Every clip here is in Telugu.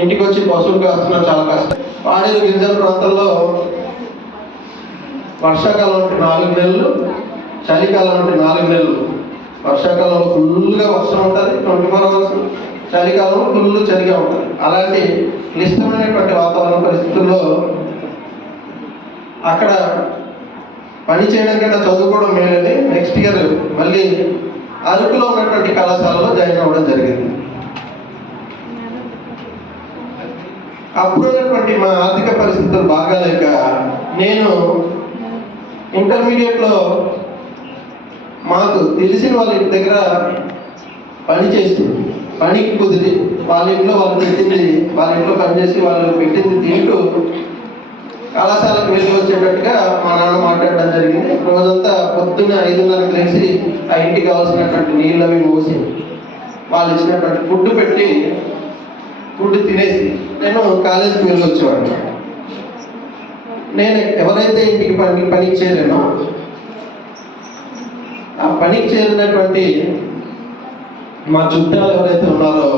ఇంటికి వచ్చి పశువులు కాస్తున్నారు చాలా కష్టం. పాడేరు గిరిజన ప్రాంతాల్లో వర్షాకాలం అంటే నాలుగు నెలలు చలికాలం అంటే నాలుగు నెలలు. వర్షాకాలంలో ఫుల్గా వర్షం ఉంటుంది ట్వంటీ ఫోర్ అవర్స్ చలికాలంలో ఫుల్ చలిగా ఉంటుంది. అలాంటి క్లిష్టమైనటువంటి వాతావరణ పరిస్థితుల్లో అక్కడ పని చేయడం కన్నా చదువుకోవడం మేలని నెక్స్ట్ ఇయర్ మళ్ళీ అరకులో ఉన్నటువంటి కళాశాలలో జాయిన్ అవ్వడం జరిగింది. అప్పుడు ఉన్నటువంటి మా ఆర్థిక పరిస్థితులు బాగాలేక నేను ఇంటర్మీడియట్లో మాకు తెలిసిన వాళ్ళ ఇంటి దగ్గర పని చేస్తూ పనికి కుదిరి వాళ్ళ ఇంట్లో వాళ్ళు పెట్టింది వాళ్ళ ఇంట్లో పనిచేసి వాళ్ళు పెట్టింది తింటూ కళాశాలకు వెళ్ళి వచ్చేటట్టుగా మా నాన్న మాట్లాడడం జరిగింది. రోజంతా పొద్దున్న ఐదున్నరకు లేచి ఆ ఇంటికి కావాల్సినటువంటి నీళ్ళు అవి మోసి వాళ్ళు ఇచ్చినటువంటి ఫుడ్ పెట్టి ఫుడ్ తినేసి నేను కాలేజీకి వెళ్ళి వచ్చేవాడిని నేను ఎవరైతే ఇంటికి పని పనికి చేరానో ఆ పనికి చేరినటువంటి మా చుట్టాలు ఎవరైతే ఉన్నారో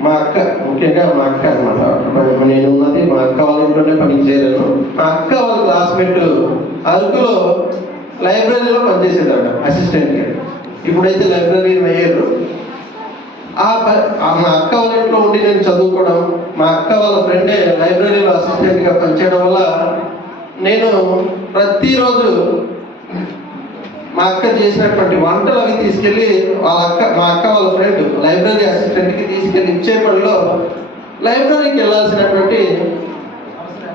మా అక్క ముఖ్యంగా మా అక్క అనమాట నేను ఉన్నది మా అక్క వాళ్ళ ఇంట్లోనే పనికి చేయలేను మా అక్క వాళ్ళ క్లాస్మేట్ అరకులో లైబ్రరీలో పనిచేసేదాడు అసిస్టెంట్గా ఇప్పుడైతే లైబ్రరీ అయ్యారు ఆ ప- ఆ మా అక్క వాళ్ళ ఇంట్లో ఉండి నేను చదువుకోవడం మా అక్క వాళ్ళ ఫ్రెండే లైబ్రరీలో అసిస్టెంట్గా పనిచేయడం వల్ల నేను ప్రతిరోజు మా అక్క చేసినటువంటి వంటలు అవి తీసుకెళ్ళి వాళ్ళ అక్క మా అక్క వాళ్ళ ఫ్రెండ్ లైబ్రరీ అసిస్టెంట్కి తీసుకెళ్ళి ఇచ్చే పనిలో లైబ్రరీకి వెళ్ళాల్సినటువంటి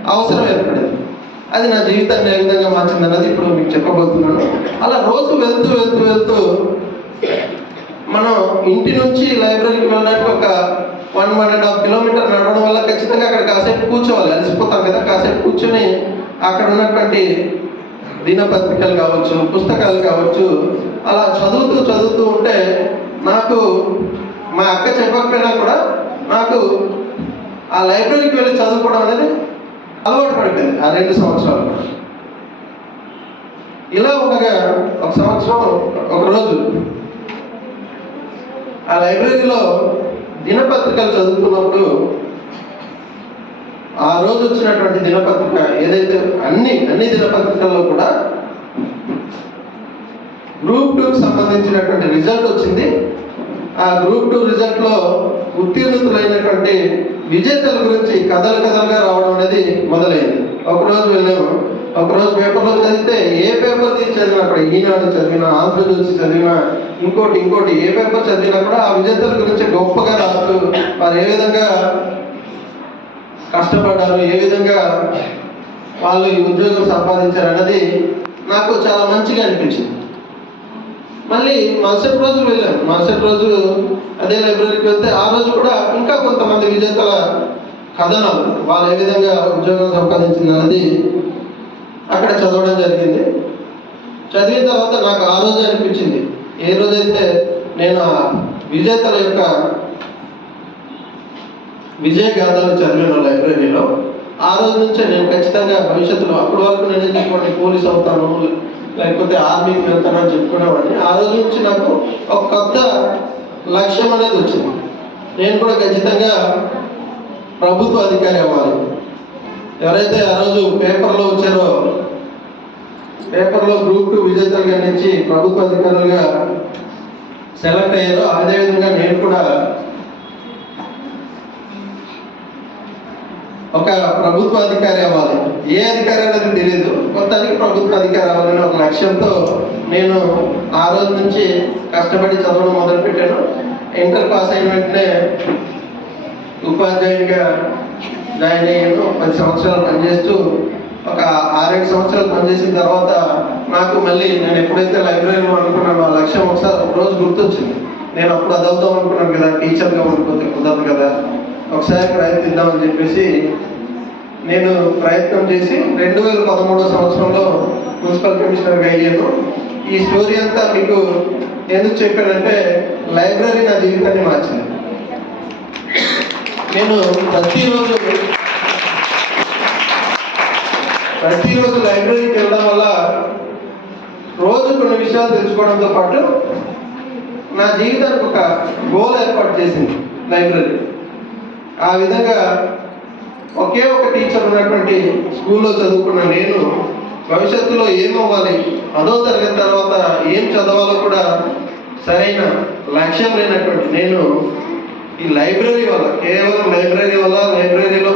అవసరం ఏర్పడింది. అది నా జీవితాన్ని ఏ విధంగా మార్చింది అన్నది ఇప్పుడు మీకు చెప్పబోతున్నాను. అలా రోజు వెళ్తూ వెళ్తూ వెళ్తూ ఇంటి నుంచి లైబ్రరీకి వెళ్ళడానికి ఒక one one and half kilometre నడవడం వల్ల ఖచ్చితంగా అక్కడ కాసేపు కూర్చోవాలి. అలసిపోతాం కదా కాసేపు కూర్చొని అక్కడ ఉన్నటువంటి దినపత్రికలు కావచ్చు పుస్తకాలు కావచ్చు అలా చదువుతూ చదువుతూ ఉంటే నాకు మా అక్క చెప్పకపోయినా కూడా నాకు ఆ లైబ్రరీకి వెళ్ళి చదువుకోవడం అనేది అలవాటు పడిపోయింది ఆ రెండు సంవత్సరాలు. ఇలా ఉండగా ఒక సంవత్సరం ఒక రోజు ఆ లైబ్రరీలో దినపత్రికలు చదువుతున్నప్పుడు ఆ రోజు వచ్చినటువంటి దినపత్రిక ఏదైతే అన్ని అన్ని దినపత్రికల్లో కూడా గ్రూప్ టూకి సంబంధించినటువంటి రిజల్ట్ వచ్చింది. ఆ గ్రూప్ టూ రిజల్ట్లో ఉత్తీర్ణులైనటువంటి విజేతల గురించి కథలు కథలుగా రావడం అనేది మొదలైంది. ఒకరోజు వెళ్ళాము. ఒకరోజు పేపర్లో చదివితే ఏ పేపర్ తీసి చదివినా కూడా ఈనాడు చదివినా ఆంధ్రజ్యోతి చదివినా ఇంకోటి ఇంకోటి ఏ పేపర్ చదివినా కూడా ఆ విజేతల గురించి గొప్పగా రాస్తూ వారు ఏ విధంగా కష్టపడ్డారు ఏ విధంగా వాళ్ళు ఈ ఉద్యోగం సంపాదించారు అన్నది నాకు చాలా మంచిగా అనిపించింది. మళ్ళీ మరుసటి రోజు వెళ్ళాను. మరుసటి రోజు అదే లైబ్రరీకి వెళ్తే ఆ రోజు కూడా ఇంకా కొంతమంది విజేతల కథనాలు వాళ్ళు ఏ విధంగా ఉద్యోగం సంపాదించింది అన్నది అక్కడ చదవడం జరిగింది. చదివిన తర్వాత నాకు ఆ రోజు అనిపించింది. ఏ రోజైతే నేను ఆ విజేతల యొక్క విజయ గాథలు చదివిన లైబ్రరీలో ఆ రోజు నుంచే నేను ఖచ్చితంగా భవిష్యత్తులో అప్పటి వరకు నేను ఇంకోటి పోలీస్ అవుతాను లేకపోతే ఆర్మీకి వెళ్తానని చెప్పుకునేవాడిని. ఆ రోజు నుంచి నాకు ఒక కొత్త లక్ష్యం అనేది వచ్చింది. నేను కూడా ఖచ్చితంగా ప్రభుత్వ అధికారి అవ్వాలి. ఎవరైతే ఆ రోజు పేపర్లో వచ్చారో పేపర్లో గ్రూప్ టూ విజేతలుగా నుంచి ప్రభుత్వ అధికారులుగా సెలెక్ట్ అయ్యారో అదేవిధంగా నేను కూడా ఒక ప్రభుత్వ అధికారి అవ్వాలి. ఏ అధికారి అనేది తెలియదు మొత్తానికి ప్రభుత్వ అధికారి అవ్వాలనే ఒక లక్ష్యంతో నేను ఆ రోజు నుంచి కష్టపడి చదవడం మొదలుపెట్టాను. ఇంటర్ పాస్ అయిన వెంటనే ఉపాధ్యాయునిగా జాయిన్ అయ్యాను పది సంవత్సరాలు పనిచేస్తూ ఒక ఆరేడు సంవత్సరాలు పనిచేసిన తర్వాత నాకు మళ్ళీ నేను ఎప్పుడైతే లైబ్రరీలో అనుకున్నానో ఆ లక్ష్యం ఒకసారి ఒక రోజు గుర్తొచ్చింది. నేను అప్పుడు అదవుతాం అనుకున్నాను కదా టీచర్గా ఉండిపోతే కుదరదు కదా. ఒకసారి ప్రయత్నిద్దామని చెప్పేసి నేను ప్రయత్నం చేసి రెండు వేల పదమూడో సంవత్సరంలో మున్సిపల్ కమిషనర్గా అయ్యాను. ఈ స్టోరీ అంతా మీకు ఎందుకు చెప్పానంటే లైబ్రరీ నా జీవితాన్ని మార్చింది. నేను ప్రతిరోజు ప్రతిరోజు లైబ్రరీకి వెళ్ళడం వల్ల రోజు కొన్ని విషయాలు తెలుసుకోవడంతో పాటు నా జీవితానికి ఒక గోల్ ఏర్పాటు చేసింది లైబ్రరీ. ఆ విధంగా ఒకే ఒక టీచర్ ఉన్నటువంటి స్కూల్లో చదువుకున్న నేను భవిష్యత్తులో ఏమవ్వాలి పదో తరగతి తర్వాత ఏం చదవాలో కూడా సరైన లక్ష్యం లేనటువంటి నేను ఈ లైబ్రరీ వల్ల కేవలం లైబ్రరీ వల్ల లైబ్రరీలో